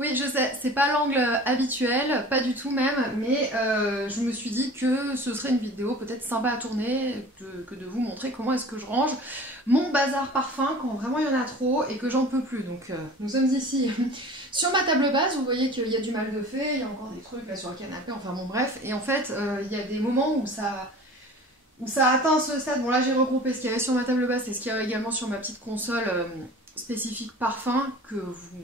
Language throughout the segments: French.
Oui, je sais, c'est pas l'angle habituel, pas du tout même, mais je me suis dit que ce serait une vidéo peut-être sympa à tourner, que de vous montrer comment est-ce que je range mon bazar parfum quand vraiment il y en a trop et que j'en peux plus. Donc nous sommes ici sur ma table basse, vous voyez qu'il y a du mal de fait, il y a encore des trucs là sur le canapé, enfin bon bref, et en fait il y a des moments où ça atteint ce stade. Bon là j'ai regroupé ce qu'il y avait sur ma table basse et ce qu'il y avait également sur ma petite console spécifique parfum que vous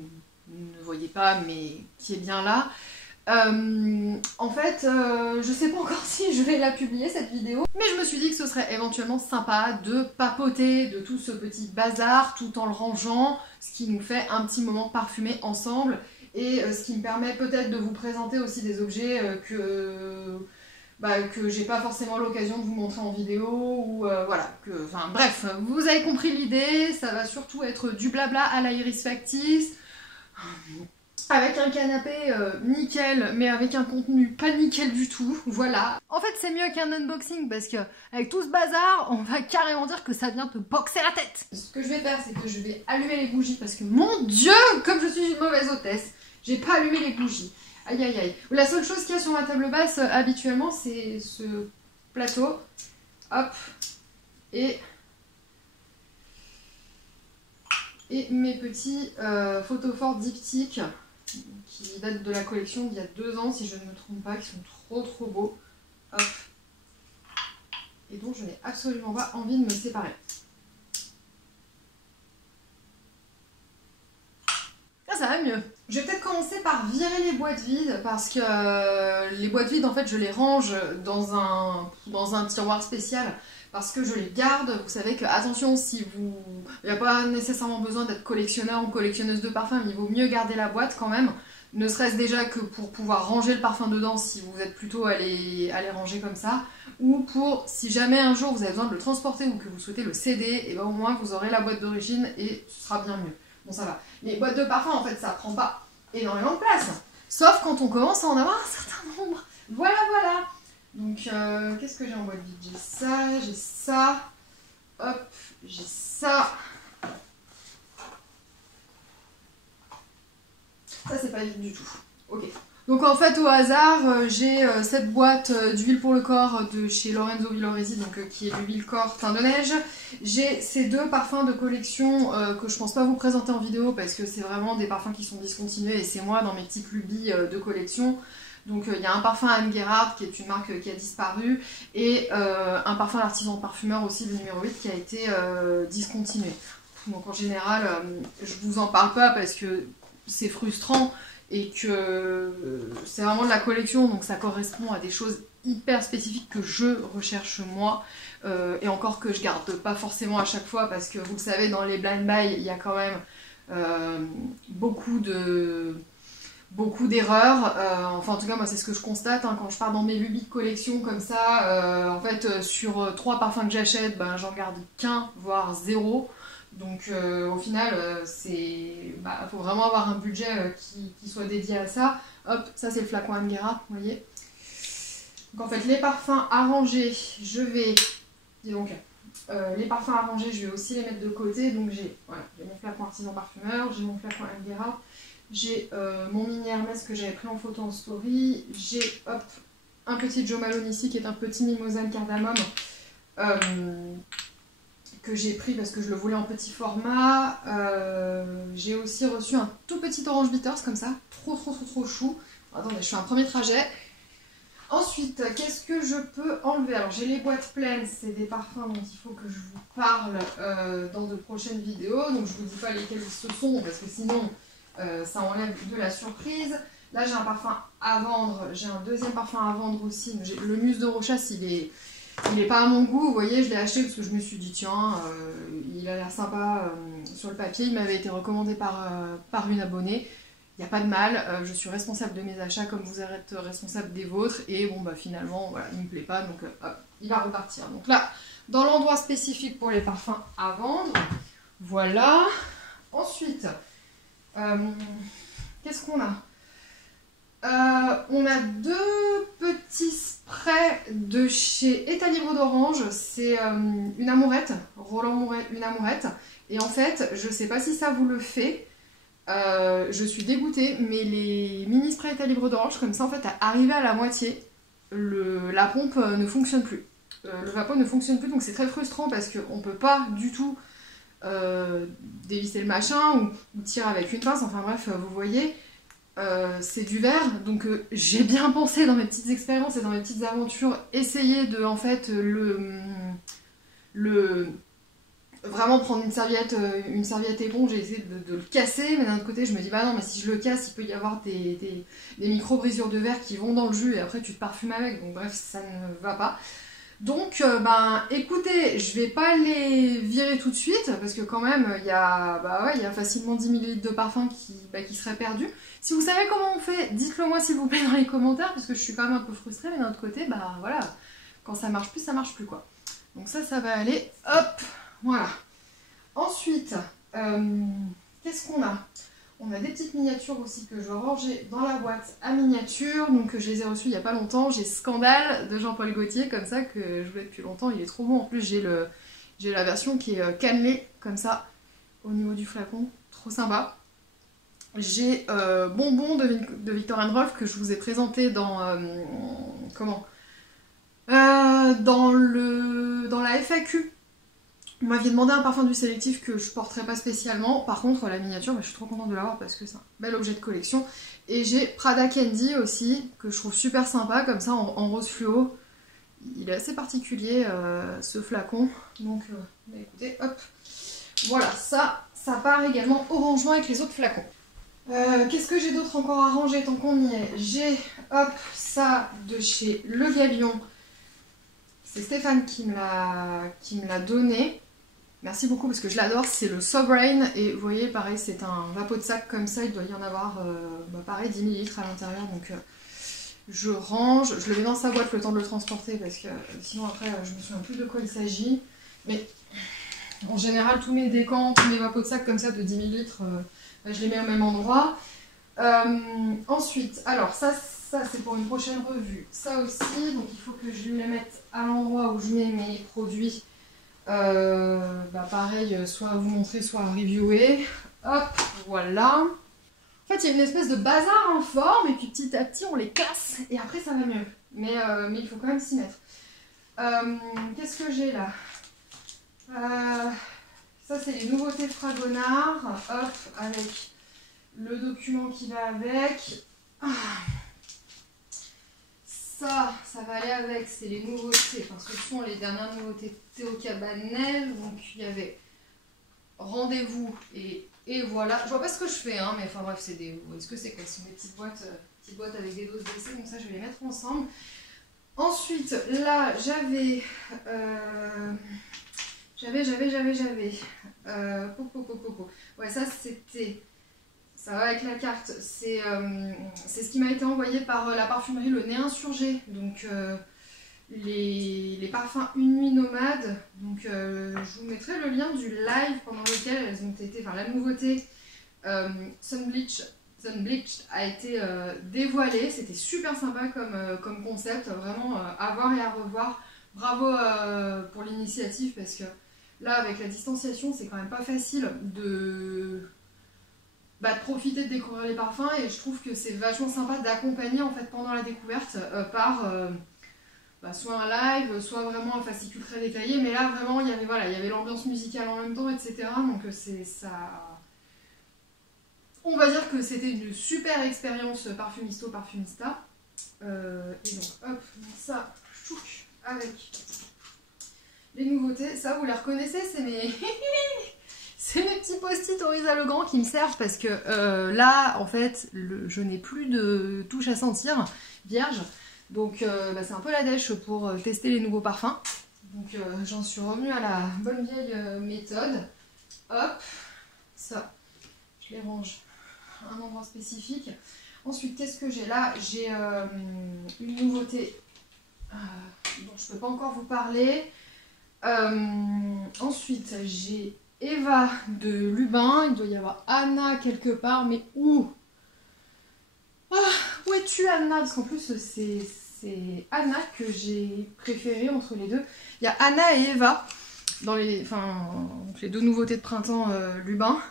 ne voyez pas mais qui est bien là. En fait, je sais pas encore si je vais la publier cette vidéo, mais je me suis dit que ce serait éventuellement sympa de papoter de tout ce petit bazar tout en le rangeant, ce qui nous fait un petit moment parfumé ensemble et ce qui me permet peut-être de vous présenter aussi des objets que j'ai pas forcément l'occasion de vous montrer en vidéo ou voilà, enfin bref, vous avez compris l'idée, ça va surtout être du blabla à la Iris Factice avec un canapé nickel mais avec un contenu pas nickel du tout, voilà. En fait c'est mieux qu'un unboxing parce que avec tout ce bazar on va carrément dire que ça vient te boxer la tête. Ce que je vais faire c'est que je vais allumer les bougies parce que mon dieu comme je suis une mauvaise hôtesse, j'ai pas allumé les bougies. Aïe aïe aïe. La seule chose qu'il y a sur ma table basse habituellement c'est ce plateau. Hop. Et mes petits photophores diptyques qui datent de la collection d'il y a 2 ans si je ne me trompe pas, qui sont trop beaux. Hop. Et dont je n'ai absolument pas envie de me séparer. Ça va mieux. Je vais peut-être commencer par virer les boîtes vides parce que les boîtes vides en fait je les range dans un tiroir spécial parce que je les garde. Vous savez que attention, il n'y a pas nécessairement besoin d'être collectionneur ou collectionneuse de parfum, mais il vaut mieux garder la boîte quand même, ne serait-ce déjà que pour pouvoir ranger le parfum dedans si vous êtes plutôt à les ranger comme ça, ou pour si jamais un jour vous avez besoin de le transporter ou que vous souhaitez le céder, et ben au moins vous aurez la boîte d'origine et ce sera bien mieux. Bon ça va. Les boîtes de parfum en fait ça prend pas énormément de place. Sauf quand on commence à en avoir un certain nombre. Voilà voilà. Donc qu'est-ce que j'ai en boîte vide? J'ai ça. Hop, j'ai ça. Ça c'est pas vide du tout. Ok. Donc en fait au hasard j'ai cette boîte d'huile pour le corps de chez Lorenzo Villoresi, donc qui est de l'huile corps teint de neige. J'ai ces 2 parfums de collection que je pense pas vous présenter en vidéo parce que c'est vraiment des parfums qui sont discontinués et c'est moi dans mes petites lubies de collection. Donc il y a un parfum Anne Gerhard qui est une marque qui a disparu et un parfum d'artisan parfumeur aussi, le numéro 8 qui a été discontinué. Donc en général je vous en parle pas parce que c'est frustrant et que c'est vraiment de la collection, donc ça correspond à des choses hyper spécifiques que je recherche moi, et encore que je garde pas forcément à chaque fois parce que vous le savez dans les blind buy il y a quand même beaucoup d'erreurs, enfin en tout cas moi c'est ce que je constate hein, quand je pars dans mes lubies de collection comme ça, en fait sur 3 parfums que j'achète, ben, j'en garde qu'un voire 0. Donc au final, faut vraiment avoir un budget qui soit dédié à ça. Hop, ça c'est le flacon Anne Gerhard, vous voyez. Donc en fait, les parfums à ranger, les parfums à ranger, je vais aussi les mettre de côté. Donc j'ai mon flacon artisan parfumeur, j'ai mon flacon Anne Gerhard, j'ai mon mini Hermès que j'avais pris en photo en story, j'ai un petit Jo Malone ici qui est un petit mimosa cardamome. Que j'ai pris parce que je le voulais en petit format. J'ai aussi reçu un tout petit orange bitters comme ça, trop chou. Attendez, je fais un premier trajet. Ensuite, qu'est-ce que je peux enlever? Alors j'ai les boîtes pleines, c'est des parfums dont il faut que je vous parle dans de prochaines vidéos. Donc je vous dis pas lesquels ce sont parce que sinon ça enlève de la surprise. Là j'ai un parfum à vendre, j'ai un deuxième parfum à vendre aussi. Le Muse de Rochas, il est pas à mon goût, vous voyez, je l'ai acheté parce que je me suis dit tiens, il a l'air sympa sur le papier, il m'avait été recommandé par une abonnée, il n'y a pas de mal, je suis responsable de mes achats comme vous êtes responsable des vôtres, et bon bah finalement voilà, il me plaît pas, donc hop, il va repartir. Donc là, dans l'endroit spécifique pour les parfums à vendre, voilà. Ensuite, qu'est-ce qu'on a? On a 2 petits sprays de chez État Libre d'Orange, c'est une amourette, Roland Mouret, une amourette, et en fait, je sais pas si ça vous le fait, Je suis dégoûtée, mais les mini sprays calibre d'orange, comme ça, en fait, arrivé à la moitié, la pompe ne fonctionne plus. Le vapeau ne fonctionne plus, donc c'est très frustrant parce qu'on peut pas du tout dévisser le machin ou tirer avec une pince, enfin bref, vous voyez, c'est du verre, donc j'ai bien pensé dans mes petites expériences et dans mes petites aventures, essayer de, en fait, vraiment prendre une serviette éponge et essayer de le casser, mais d'un autre côté je me dis bah non, mais si je le casse il peut y avoir des micro brisures de verre qui vont dans le jus et après tu te parfumes avec, donc bref ça ne va pas. Donc ben écoutez, je vais pas les virer tout de suite parce que quand même il y a facilement 10 ml de parfum qui seraient perdus. Si vous savez comment on fait, dites-le moi s'il vous plaît dans les commentaires parce que je suis quand même un peu frustrée, mais d'un autre côté bah voilà, quand ça marche plus quoi. Donc ça va aller, hop. Voilà. Ensuite, qu'est-ce qu'on a? On a des petites miniatures aussi que je vais ranger dans la boîte à miniatures. Donc je les ai reçues il n'y a pas longtemps. J'ai Scandale de Jean-Paul Gaultier, comme ça, que je voulais depuis longtemps. Il est trop bon. En plus, j'ai la version qui est cannelée, comme ça, au niveau du flacon. Trop sympa. J'ai Bonbon de Viktor & Rolf que je vous ai présenté dans... dans la FAQ. Vous m'aviez demandé un parfum du sélectif que je porterai pas spécialement. Par contre, la miniature, bah, je suis trop contente de l'avoir parce que c'est un bel objet de collection. Et j'ai Prada Candy aussi, que je trouve super sympa, comme ça, en rose fluo. Il est assez particulier, ce flacon. Donc, bah, écoutez, hop. Voilà, ça part également au rangement avec les autres flacons. Qu'est-ce que j'ai d'autre encore à ranger tant qu'on y est? J'ai, hop, ça de chez Le Galion. C'est Stéphane qui me l'a donné. Merci beaucoup parce que je l'adore, c'est le Sovereign et vous voyez pareil c'est un vapeau de sac comme ça, il doit y en avoir pareil 10 ml à l'intérieur, donc je range, je le mets dans sa boîte le temps de le transporter parce que sinon après je me souviens plus de quoi il s'agit, mais en général tous mes décants, tous mes vapeaux de sac comme ça de 10 ml, je les mets au même endroit. Ensuite, alors ça c'est pour une prochaine revue, ça aussi, donc il faut que je les mette à l'endroit où je mets mes produits. Pareil, soit à vous montrer, soit à reviewer. Hop, voilà. En fait, il y a une espèce de bazar en forme, et puis petit à petit, on les casse, et après, ça va mieux. Mais il faut quand même s'y mettre. Qu'est-ce que j'ai là? Ça, c'est les nouveautés Fragonard. Hop, avec le document qui va avec. Ça va aller avec, c'est les nouveautés, enfin ce sont les dernières nouveautés Théo Cabanel. Donc il y avait Rendez-vous et voilà. Je vois pas ce que je fais, hein, mais enfin bref, c'est des... Vous voyez ce que c'est quoi? Ce sont des petites boîtes avec des doses d'essai, donc ça je vais les mettre ensemble. Ensuite, là j'avais... Ouais, ça c'était... Ça va avec la carte, c'est ce qui m'a été envoyé par la parfumerie Le Nez Insurgé, donc les parfums Une Nuit Nomade. Donc je vous mettrai le lien du live pendant lequel elles ont été, enfin la nouveauté Sunbleached a été dévoilée. C'était super sympa comme concept, vraiment à voir et à revoir. Bravo pour l'initiative parce que là avec la distanciation c'est quand même pas facile de profiter de découvrir les parfums, et je trouve que c'est vachement sympa d'accompagner en fait pendant la découverte par soit un live, soit vraiment un fascicule très détaillé, mais là vraiment il y avait l'ambiance musicale en même temps, etc. Donc c'est ça. On va dire que c'était une super expérience parfumista. Et donc hop, ça, avec les nouveautés, ça vous les reconnaissez, c'est mes... C'est mes petits post-it Orisa Legrand qui me servent parce que là, en fait, je n'ai plus de touche à sentir vierge. Donc c'est un peu la dèche pour tester les nouveaux parfums. Donc j'en suis revenue à la bonne vieille méthode. Hop, ça, je les range à un endroit spécifique. Ensuite, qu'est-ce que j'ai là? J'ai une nouveauté dont je ne peux pas encore vous parler. Ensuite, j'ai Eva de Lubin, il doit y avoir Anna quelque part, mais où? Où es-tu Anna? Parce qu'en plus c'est Anna que j'ai préférée entre les deux. Il y a Anna et Eva dans les deux nouveautés de printemps Lubin.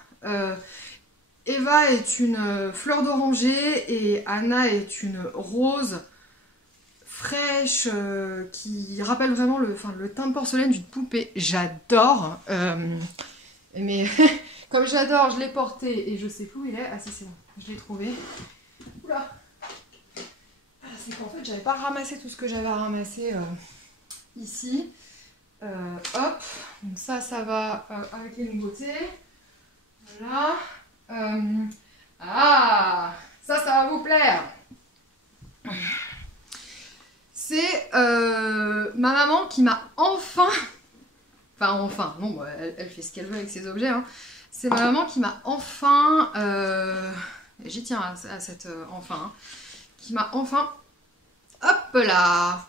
Eva est une fleur d'oranger et Anna est une rose fraîche qui rappelle vraiment le teint de porcelaine d'une poupée. J'adore. Mais comme j'adore, je l'ai porté et je sais plus où il est. Ah si, c'est bon, je l'ai trouvé. Oula. C'est qu'en fait, j'avais pas ramassé tout ce que j'avais à ramasser ici. Hop, donc ça va avec les nouveautés. Voilà. Ah, ça va vous plaire. C'est ma maman qui m'a enfin, non, bah, elle fait ce qu'elle veut avec ses objets, hein. C'est ma maman qui m'a enfin, j'y tiens à cette enfin, hein, qui m'a enfin, hop là,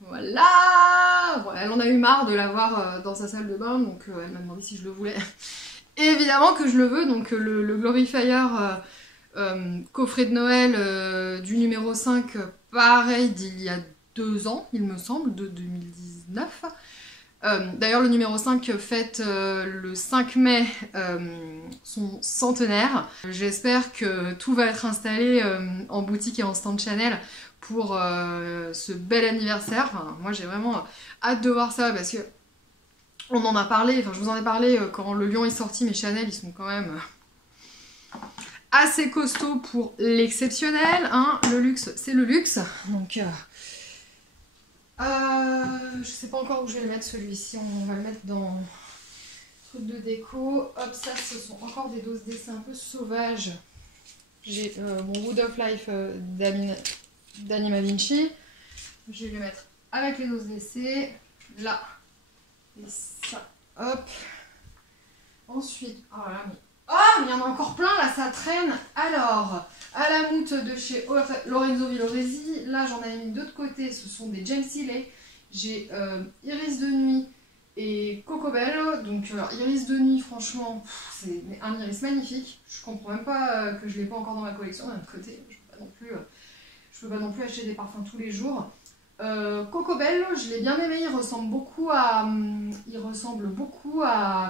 voilà, bon, elle en a eu marre de l'avoir dans sa salle de bain, donc elle m'a demandé si je le voulais. Et évidemment que je le veux, donc le Glorifier coffret de Noël du numéro 5, pareil d'il y a 2 ans, il me semble, de 2019. D'ailleurs, le numéro 5 fête le 5 mai son centenaire. J'espère que tout va être installé en boutique et en stand Chanel pour ce bel anniversaire. Enfin, moi, j'ai vraiment hâte de voir ça parce que on en a parlé, enfin je vous en ai parlé quand le lion est sorti, mais Chanel, ils sont quand même assez costauds pour l'exceptionnel, hein. Le luxe, c'est le luxe. Donc, je sais pas encore où je vais le mettre celui-ci. On va le mettre dans truc de déco. Hop, ça, ce sont encore des doses d'essai un peu sauvages. J'ai mon Wood of Life d'Anima Vinci. Je vais le mettre avec les doses d'essai. Là. Et ça. Hop. Ensuite. Oh là, mais. Oh, mais il y en a encore plein là, ça traîne. Alors, à la moutte de chez Lorenzo Villoresi. Là, j'en avais mis 2 de côté. Ce sont des James Seeley. J'ai Iris de nuit et Cocobello. Donc, Iris de nuit, franchement, c'est un iris magnifique. Je comprends même pas que je ne l'ai pas encore dans ma collection. D'un autre côté, je peux pas non plus acheter des parfums tous les jours. Cocobello, je l'ai bien aimé. Il ressemble beaucoup à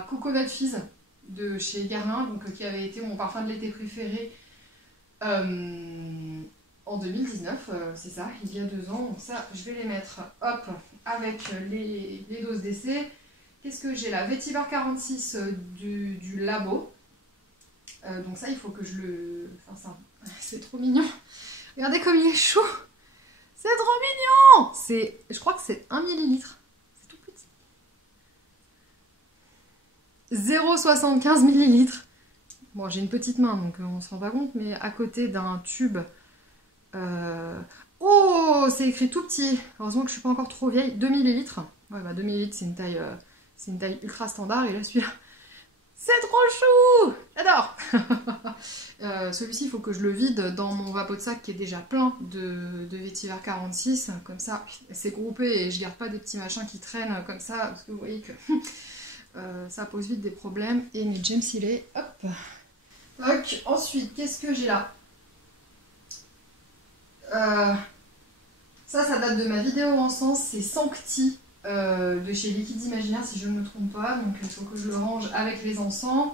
Coco Belle Fizz de chez Guerlain, donc qui avait été mon parfum de l'été préféré en 2019, c'est ça, il y a 2 ans. Donc ça, je vais les mettre, hop, avec les doses d'essai. Qu'est-ce que j'ai là? Vetiver 46 du Labo. Donc ça, il faut que je le... Enfin ça, c'est trop mignon. Regardez comme il est chou. C'est trop mignon. Je crois que c'est 1 millilitre. 0,75 ml. Bon, j'ai une petite main, donc on se rend pas compte, mais à côté d'un tube... Oh, c'est écrit tout petit. Heureusement que je suis pas encore trop vieille. 2 ml. Ouais, bah 2 ml, c'est une taille ultra standard. Et là, celui-là, c'est trop chou. J'adore. Celui-ci, il faut que je le vide dans mon vapeau de sac qui est déjà plein de Vetiver 46. Comme ça, c'est groupé et je garde pas des petits machins qui traînent comme ça, parce que vous voyez que... ça pose vite des problèmes. Et mes James Seeley, hop. Donc, ensuite, qu'est-ce que j'ai là? Ça date de ma vidéo en sens, c'est Sancti de chez Liquid Imaginaire, si je ne me trompe pas. Donc, il faut que je le range avec les encens.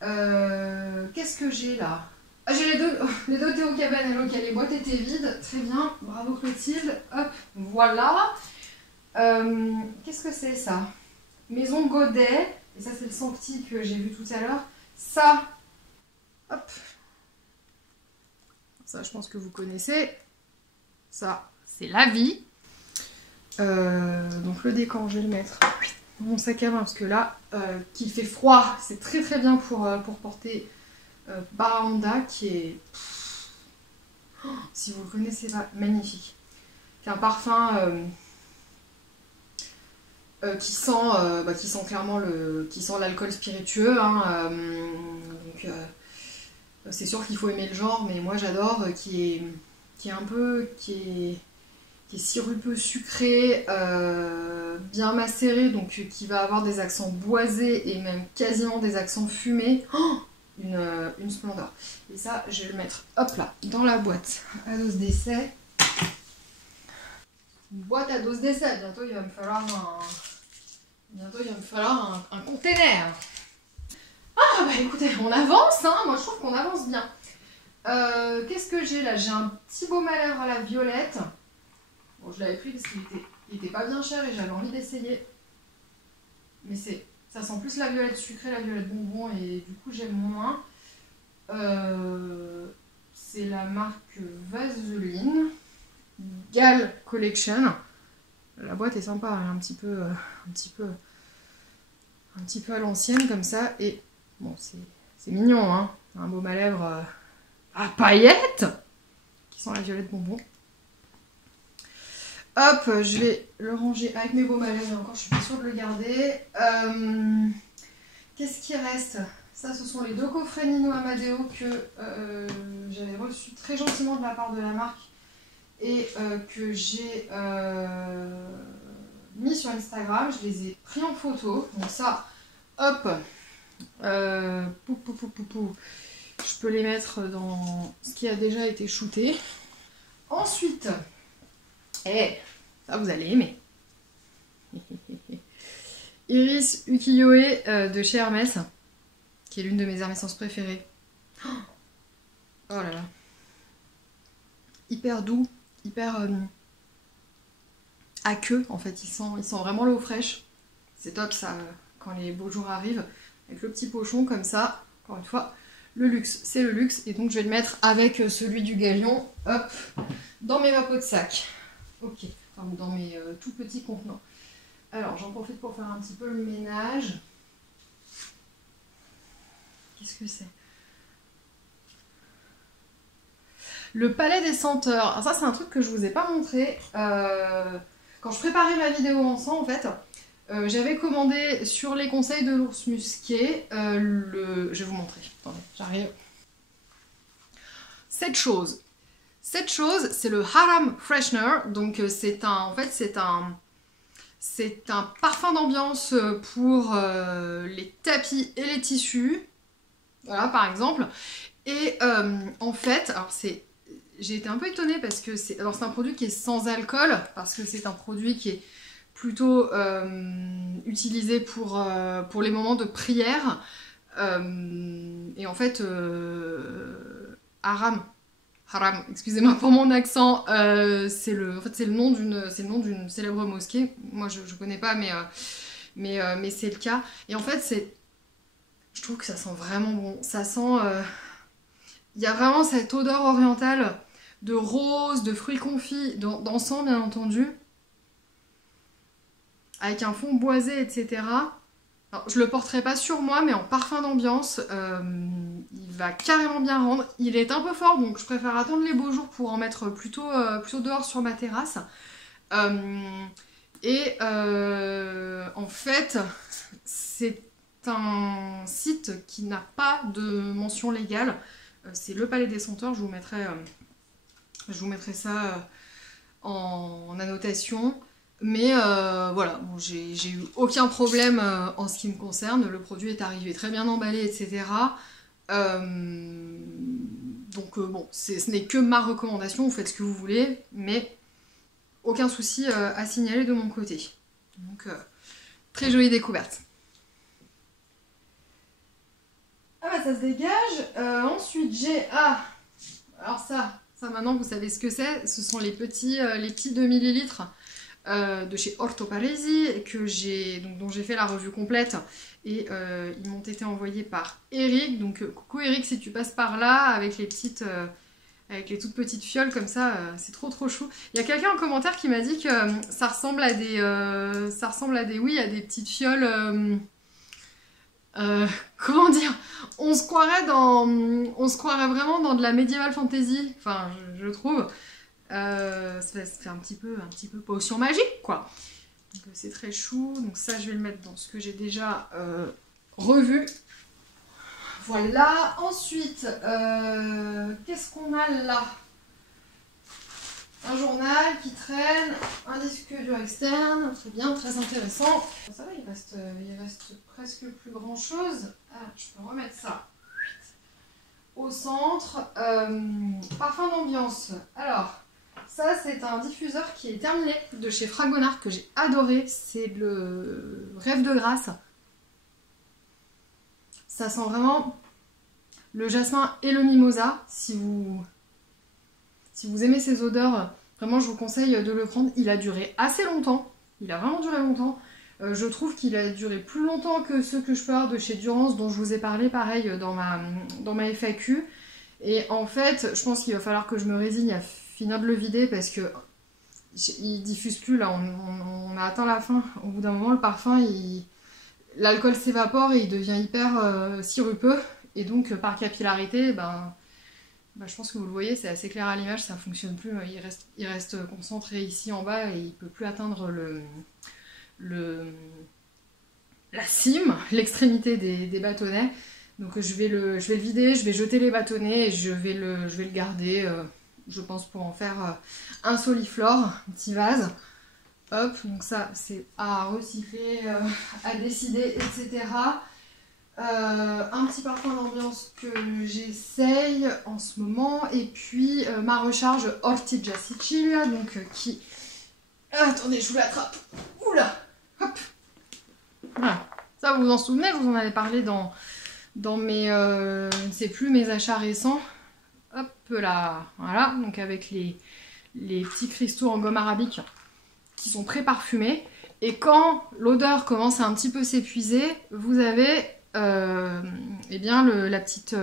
Qu'est-ce que j'ai là? Ah, j'ai les deux Théo Cabanello, qui a les boîtes étaient vides. Très bien, bravo Clotilde. Hop, voilà. Qu'est-ce que c'est ça? Maison Godet, et ça c'est le Sancti que j'ai vu tout à l'heure. Ça, hop, ça je pense que vous connaissez. Ça, c'est la vie. Donc le décan, je vais le mettre dans mon sac à main, parce que là, qu'il fait froid, c'est très très bien pour porter Baranda, qui est, si vous le connaissez pas, magnifique. C'est un parfum... qui sent clairement l'alcool spiritueux, hein, donc c'est sûr qu'il faut aimer le genre, mais moi j'adore, qui est sirupeux, sucré, bien macéré, donc qui va avoir des accents boisés et même quasiment des accents fumés. Oh, une splendeur. Et ça, je vais le mettre, hop là, dans la boîte à dose d'essai. Une boîte à dose d'essai, bientôt il va me falloir un container. Ah bah écoutez, on avance, hein. Moi je trouve qu'on avance bien. Qu'est-ce que j'ai là? J'ai un petit baume à lèvres à la violette. Bon, je l'avais pris parce qu'il était pas bien cher et j'avais envie d'essayer. Mais ça sent plus la violette sucrée, la violette bonbon, et du coup j'aime moins. C'est la marque Vaseline Gal Collection. La boîte est sympa, hein, un petit peu à l'ancienne comme ça. Et bon, c'est mignon, hein. Un baume à lèvres à paillettes qui sent la violette bonbon. Hop, je vais le ranger avec mes baumes à lèvres. Encore, je suis pas sûre de le garder. Qu'est-ce qui reste? Ça, ce sont les deux coffrets Nino Amadeo que j'avais reçus très gentiment de la part de la marque et que j'ai mis sur Instagram. Je les ai pris en photo. Donc ça, hop, je peux les mettre dans ce qui a déjà été shooté. Ensuite, ça vous allez aimer. Iris Ukiyo-e de chez Hermès, qui est l'une de mes hermescences préférées. Oh là là. Hyper doux, hyper aqueux en fait, il sent vraiment l'eau fraîche. C'est top ça, quand les beaux jours arrivent, avec le petit pochon comme ça. Encore une fois, le luxe, c'est le luxe, et donc je vais le mettre avec celui du Galion, hop, dans mes vapeaux de sac. Ok, enfin, dans mes tout petits contenants. Alors j'en profite pour faire un petit peu le ménage. Qu'est-ce que c'est? Le palais des senteurs. Alors ça c'est un truc que je vous ai pas montré. Quand je préparais ma vidéo en sang en fait, j'avais commandé sur les conseils de l'ours musqué je vais vous montrer. Attendez, j'arrive. Cette chose, c'est le Haram Freshener. Donc c'est un parfum d'ambiance pour les tapis et les tissus. Voilà, par exemple. Et en fait, alors j'ai été un peu étonnée parce que c'est un produit qui est sans alcool, parce que c'est un produit qui est plutôt utilisé pour les moments de prière. Et en fait, Haram, excusez-moi pour mon accent, c'est le nom d'une célèbre mosquée. Moi je connais pas, mais c'est le cas. Et en fait, je trouve que ça sent vraiment bon. Ça sent, il y a vraiment cette odeur orientale de rose, de fruits confits, d'encens bien entendu, avec un fond boisé, etc. Alors, je le porterai pas sur moi, mais en parfum d'ambiance, il va carrément bien rendre. Il est un peu fort, donc je préfère attendre les beaux jours pour en mettre plutôt dehors sur ma terrasse. En fait, c'est un site qui n'a pas de mention légale. C'est le Palais des Senteurs. Je vous mettrai ça en annotation. Mais voilà, bon, j'ai eu aucun problème en ce qui me concerne. Le produit est arrivé très bien emballé, etc. Donc bon, ce n'est que ma recommandation, vous faites ce que vous voulez, mais aucun souci à signaler de mon côté. Donc très jolie découverte. Ah bah ça se dégage. Ensuite j'ai... Ah, alors ça maintenant vous savez ce que c'est. Ce sont les petits 2 millilitres de chez Orto Parisi, dont j'ai fait la revue complète, et ils m'ont été envoyés par Eric. Donc coucou Eric, si tu passes par là avec les toutes petites fioles comme ça, c'est trop chou. Il y a quelqu'un en commentaire qui m'a dit que ça ressemble à des petites fioles. Comment dire, on se croirait vraiment dans de la médiéval fantasy, enfin je trouve. Ça fait un petit peu potion magique quoi. Donc c'est très chou. Donc ça je vais le mettre dans ce que j'ai déjà revu. Voilà. Ensuite qu'est-ce qu'on a là? Un journal qui traîne, un disque dur externe, très bien, très intéressant. Ça va, il reste presque plus grand chose. Ah, je peux remettre ça au centre. Parfum d'ambiance. Alors ça c'est un diffuseur qui est terminé de chez Fragonard que j'ai adoré. C'est le Rêve de grâce. Ça sent vraiment le jasmin et le mimosa. Si vous aimez ces odeurs, vraiment je vous conseille de le prendre. Il a duré assez longtemps. Il a vraiment duré longtemps. Je trouve qu'il a duré plus longtemps que ceux que je peux avoir de chez Durance, dont je vous ai parlé pareil dans ma FAQ. Et en fait, je pense qu'il va falloir que je me résigne à finir de le vider parce que il diffuse plus là, on a atteint la fin. Au bout d'un moment, le parfum, l'alcool s'évapore et il devient hyper sirupeux. Et donc, par capillarité, je pense que vous le voyez, c'est assez clair à l'image, ça fonctionne plus. Il reste concentré ici en bas et il peut plus atteindre la cime, l'extrémité des bâtonnets. Donc je vais le vider, je vais jeter les bâtonnets et je vais le garder, je pense, pour en faire un soliflore, un petit vase. Hop, donc ça c'est à recycler, à décider, etc. Un petit parfum d'ambiance que j'essaye en ce moment, et puis ma recharge Ortigia Sicilia, donc qui... Attendez, je vous l'attrape. Oula, hop. Voilà. Ça, vous vous en souvenez, je vous en avais parlé dans mes, je ne sais plus, mes achats récents. Hop là, voilà, donc avec les petits cristaux en gomme arabique qui sont très parfumés. Et quand l'odeur commence à un petit peu s'épuiser, vous avez eh bien la petite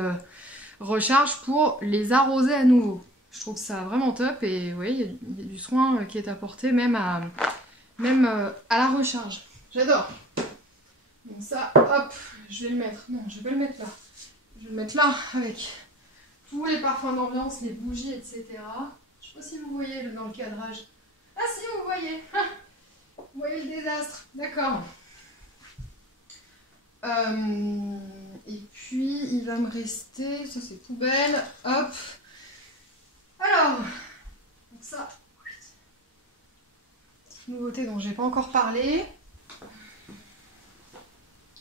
recharge pour les arroser à nouveau. Je trouve ça vraiment top et vous voyez, il y a du soin qui est apporté même à la recharge. J'adore. Donc ça, hop, je vais le mettre. Non, je vais pas le mettre là. Je vais le mettre là avec tous les parfums d'ambiance, les bougies, etc. Je sais pas si vous voyez dans le cadrage. Ah si, vous voyez. Vous voyez le désastre. D'accord. Et puis, il va me rester... Ça, c'est poubelle. Hop. Alors, donc ça... Nouveauté dont j'ai pas encore parlé.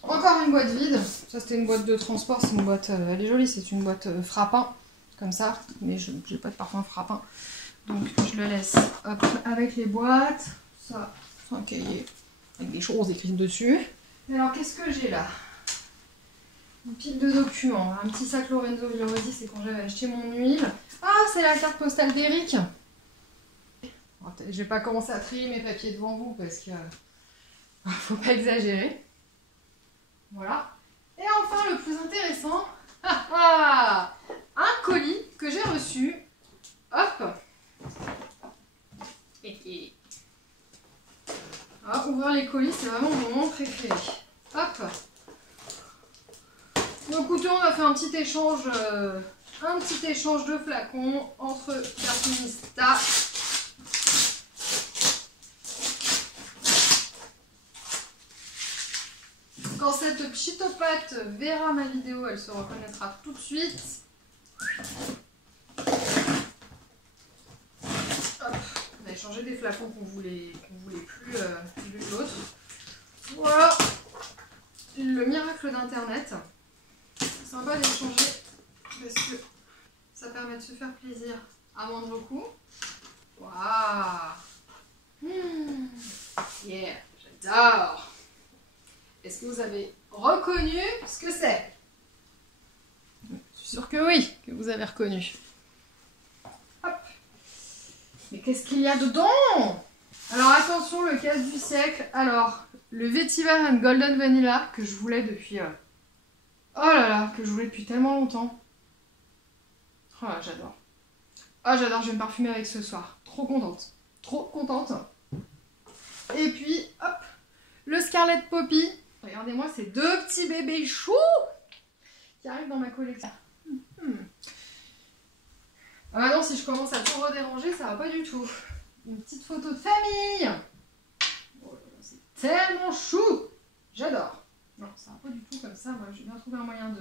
Encore une boîte vide. Ça, c'était une boîte de transport. C'est une boîte... elle est jolie. C'est une boîte frappin. Comme ça. Mais je n'ai pas de parfum frappin. Donc, je le laisse hop, avec les boîtes. Ça, c'est un cahier avec des choses écrites dessus. Et alors, qu'est-ce que j'ai là? Une pile de documents. Un petit sac Lorenzo Villoresi, c'est quand j'avais acheté mon huile. Ah, c'est la carte postale d'Eric. Je vais pas commencer à trier mes papiers devant vous parce que faut pas exagérer. Voilà. Et enfin, le plus intéressant, un colis que j'ai reçu. Hop. Ah, ouvrir les colis, c'est vraiment mon moment préféré. Hop. Donc, écoutez, on a fait un petit échange de flacons entre Perfumista. Quand cette pchitopate verra ma vidéo, elle se reconnaîtra tout de suite. Hop. On a échangé des flacons qu'on voulait plus l'une de l'autre. Voilà. Le miracle d'Internet. C'est sympa d'échanger parce que ça permet de se faire plaisir à moindre coût. Waouh. Yeah, j'adore. Est-ce que vous avez reconnu ce que c'est? Je suis sûre que oui, que vous avez reconnu. Hop. Mais qu'est-ce qu'il y a dedans? Alors attention, le casse du siècle. Alors, le Vetiver and Golden Vanilla que je voulais depuis... oh là là, que je voulais depuis tellement longtemps. Oh là, j'adore. Ah, j'adore, je vais me parfumer avec ce soir. Trop contente. Trop contente. Et puis, hop, le Scarlet Poppy. Regardez-moi ces deux petits bébés choux qui arrivent dans ma collection. Ah bah non, si je commence à tout redéranger, ça va pas du tout. Une petite photo de famille. Oh là là, c'est tellement chou. J'adore. Non, ça va pas du tout comme ça. Moi, j'ai bien trouvé un moyen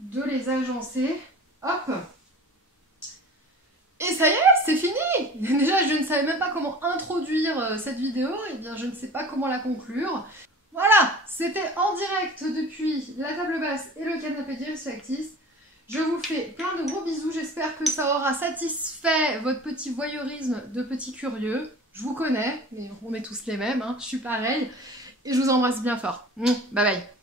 de les agencer. Hop. Et ça y est, c'est fini. Déjà, je ne savais même pas comment introduire cette vidéo. Et bien, je ne sais pas comment la conclure. Voilà, c'était en direct depuis la table basse et le canapé d'Iris Factice. Je vous fais plein de gros bisous. J'espère que ça aura satisfait votre petit voyeurisme de petit curieux. Je vous connais, mais on est tous les mêmes, hein. Je suis pareil. Et je vous embrasse bien fort. Bye bye.